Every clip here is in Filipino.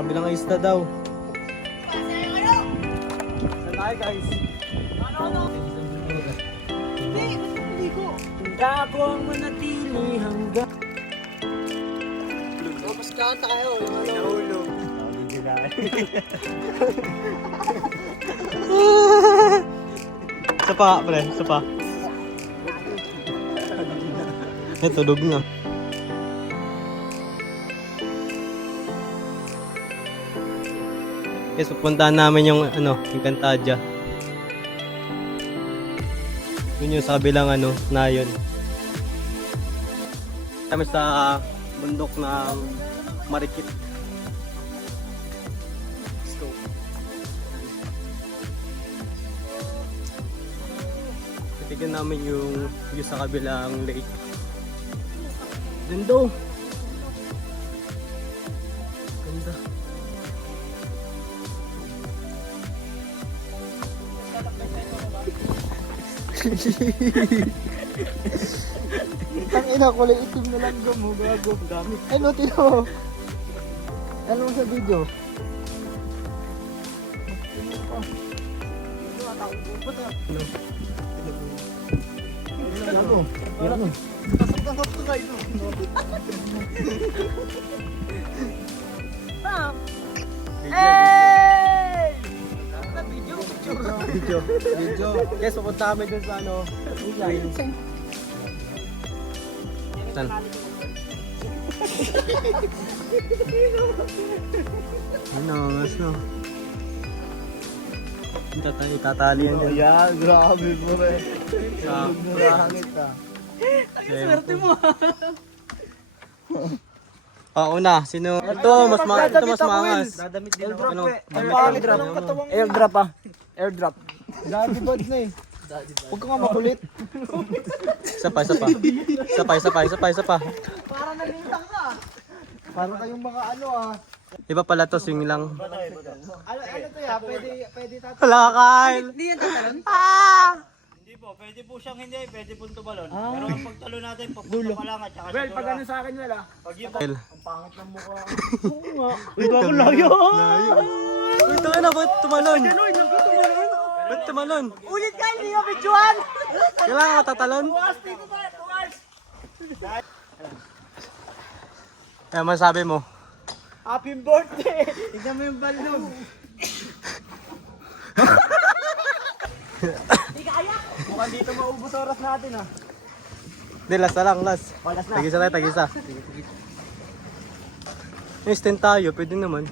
Kabilang isda daw. Saan tayo guys? Hindi, hindi ko. Handa ko ang manatili hanggang Tapos kanta kayo. nahulog. Isa pa, pre. Isa pa. Tulog na. Yes, pupuntahan namin yung yung Cantadia. Yun yung sa kabilang nayon. Kami sa bundok ng Marikit. Let's go. Titignan namin yung view sa kabilang lake. Ganda. Ganda. Ang ina, kulay itim na lang mo. Gago. Dami. Ano, tino? Ano mo sa video? Ano? Ano? Pasok ka to kayo. Hey! Video. Yes, pupunta kami dun sa Queen. Saan? Mas no. Itatali yan dyan. Yan, grabe mo rin. Sa Nurangit ka. swerte mo. Una, sino? Ito, mas maangas. Dadamit din ako. Ano? Airdrop ah. Airdrop. Daddy bods na eh. Huwag ka nga makulit. Isa pa. Para nalintang ka. Para kayong mga Iba pala to, swing lang. Ano to ya? Pwede tayo. Wala Kyle. Hindi yan tatalon? Hindi po, pwede po siyang hindi, pwede po tumalon. Pero ang pagtalo natin, papunta pa lang at saka Well, pag ano sa akin wala. Pag yung Kyle. Ang pangit ng mukha. Ito ako layo. Ito ka na, ba't tumalon? Ba't tumalon? Ulit ka, hindi ka pictuan! Kailangan matatalon? Kaya masabi mo? Happy birthday! Tignan mo yung balong. Di kaya! Mukhang dito maubos oras natin ah. Hindi, last na lang, last. Last na. Tag-isa tayo, tag-isa. May stand tayo, pwede naman.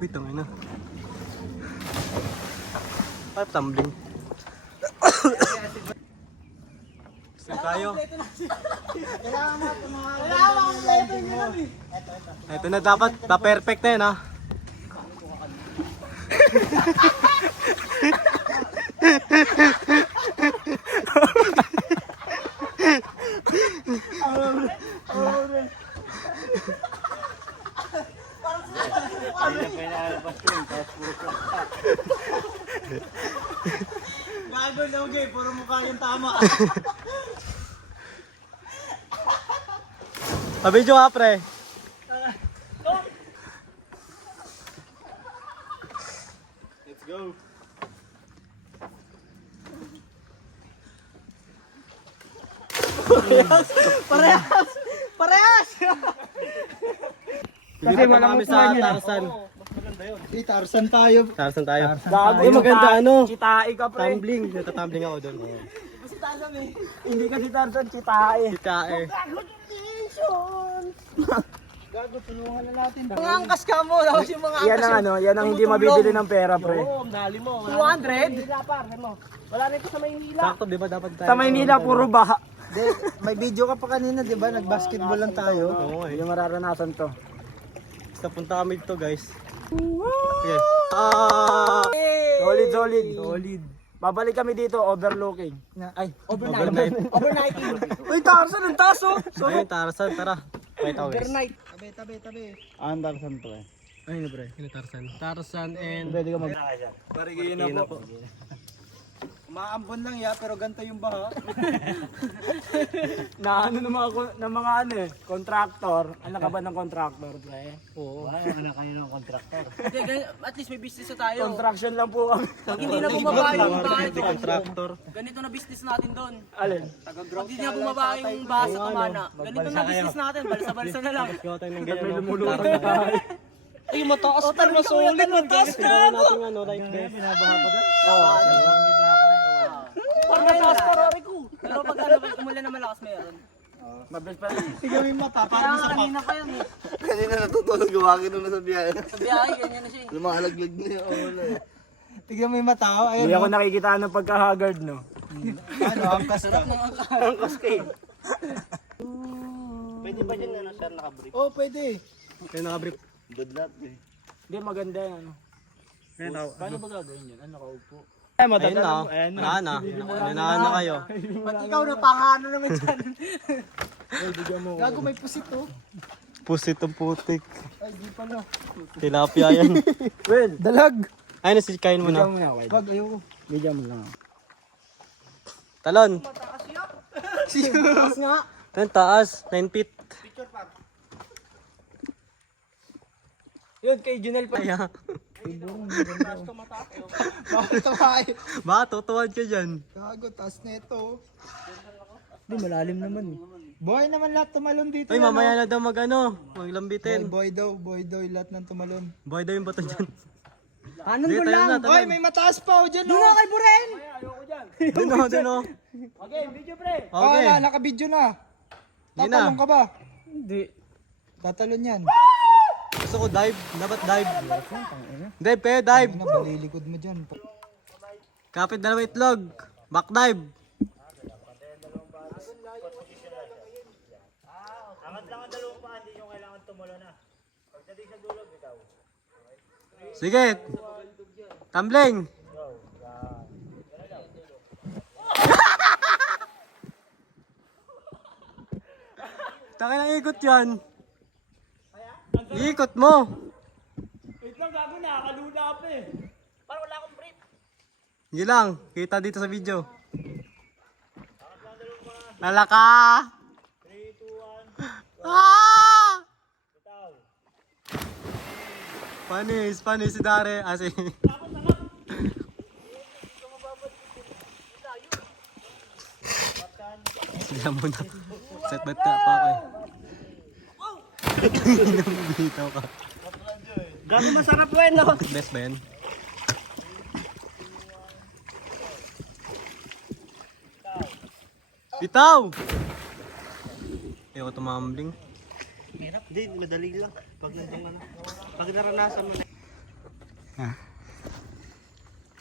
Wait, tangin na. Ay, tumbling. Stand tayo. Kailangan natin mga... Kailangan mga leto nyo lang eh. Ito na dapat, pa-perfect na yun ha. Gago na okay, puro mukha yung tama. Pabidyo ha, pre. let's go. Parehas! Kasi kami sa Tarzan. Tarsan tayo. Tarzan tayo. Gago, Ay, maganda Chitae ka pre. Tumbling. Natatumbling ako doon. Si Tarzan eh. Hindi ka si Tarzan, chitae. Sitae. Gago, tulungan na natin. Mga angkas ka mo, tapos yung mga angkas. Yan ang hindi mabibili ng pera pre. Oo, dali mo. 200? Wala rin ito sa Maynila. Sakto, di ba dapat tayo? Sa Maynila, puro baha. May video ka pa kanina, di ba? Nag-basketball lang tayo. Oo, Yung mararanasan to. Basta punta kami dito, guys. Sige. Solid. Babalik kami dito, overlooking. Ay, overnight. Overnighting. Uy, Tarzan, ang taso. Ayun, Tarzan, tara. Wait ako, guys. Overnight. Tabi. Ang Tarzan pre. Ayun, pre. Tarzan. Tarzan and... Pwede ka mag... Barigay na po. Maambon lang ya, pero ganito yung baha. Na ano ng mga ano eh, contractor. Anak ka ba ng contractor, pre? Oo. Wala yung anak kayo ng contractor. Hindi, at least may business na tayo. Construction lang po kami. Pag hindi na bumaba yung bahay doon, Contractor. ganito na business natin doon. Alin? Pag hindi na bumaba yung bahay sa Kumana, ganito na business natin, balsa-balsa na lang. May lumulutang na tayo. Ay, mataas pa na solid, mataas na ako! Binabaha pa dyan? Oo. Parang mataas pa rari ko. Pero pag ano, pag umulan na malakas meron. Mabilis pa rin. Tignan mo yung mata. Kaya nga kanina pa yan eh. Kanina natutulog, gawagin nung nasa biyahe. Sa biyahe, ganyan na siya eh. Lumahalaglag na yung ulo eh. Tignan mo yung mata. Ayun. Hindi ako nakikita ng pagka-haggard, no? Ano, angkas ka. Angkas ka eh. Pwede ba dyan ano, sir, nakabrief? Oh, pwede. Kaya nakabrief. Dudlat eh. Hindi, maganda yan, ano. Paano ba gagawin yan? Ano, kaupo? Ayun na. Wala na. Nanaan na kayo. Ba't ikaw na pangano naman dyan? Gago, may pusit oh. Pusit ang putik. Ay, di pala. Tilapia yan. Well, Dalag. Ay, nasikain mo bigyan na. mo na, Wed. Wag, ayoko. Bigyan mo lang. Talon. Taas nga. Ang taas. 9 feet. Yun, kay Junel pa. Kaya. Bawal tayo. Ba, tutuwad ka dyan. Gago, taas na ito. Hindi, malalim naman eh. Boy naman lahat tumalon dito. Uy, yan, mamaya oh. na daw maglambitin. Boy daw yung lahat ng tumalon. Boy daw yung bato dyan. Anong Sige, ko tayo lang? na, Boy, talon. may mataas pa oh dyan Doon na oh. kay Buren! Dun o, dun o. Okay, video pre. Oh, Okay. wala, nakabidyo na. Sige na. Tatalon ka ba? Hindi. Tatalon yan. Gusto ko dive. Dapat dive. Dive, pero dive. Ano, balilikod mo dyan. Kapit dalawa itlog. Back dive. Angat lang ang dalawang paa, hindi nyo kailangan tumulo na. Pagdating sa dulo, bitaw. Sige. Tumbling. Taka na ikot yan. Ikot mo. Wait lang, gago, nakakalula pa eh. Parang wala akong brief. Sige lang. Kita dito sa video. Nalaka. 3, 2, 1. Ah! Panis si Dare. Si... Sila muna. Set ba't ka pa ako eh. Bitaw ka. Gabi masarap yun, no? Best ba yan? Bitaw! Ayaw ko tumambling. Hindi, madali lang. Pag nandun ano. Pag naranasan mo na.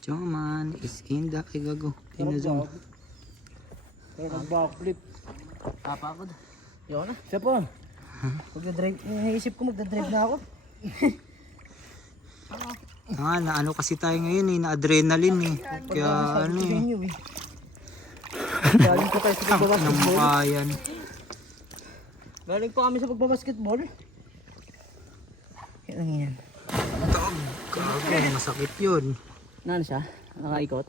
Joman is in the igago. Tinazong. Pero nag-backflip. Papakod. Yun na. Siya pa. Magdadrive, naisip ko magdadrive na ako. Na ano kasi tayo ngayon eh, na adrenaline eh. Kaya ano eh. Galing ko tayo sa Ang pagbabasketball. mukha yan. Galing pa kami sa pagbabasketball. Yan yan. Gago, masakit yun. Naan siya? Nakaikot?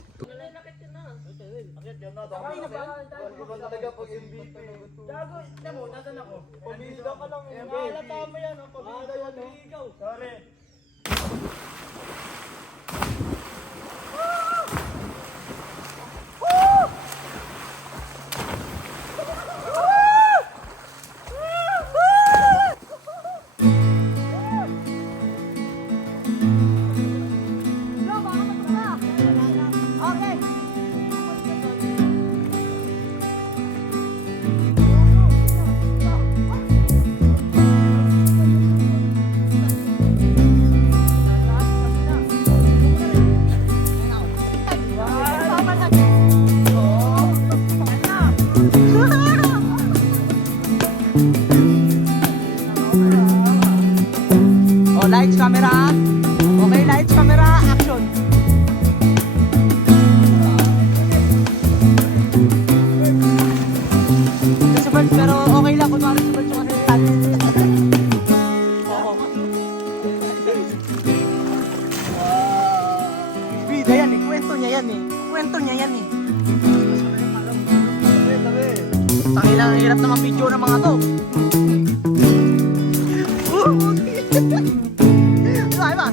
Oh, lights, camera. Okay, lights, camera, action. Subal, pero okay lang. Kunwari subal yung assistant. Bida yan eh. Kwento niya yan eh. Kwento niya yan eh. ang hirap naman video ng mga to. Ay ba?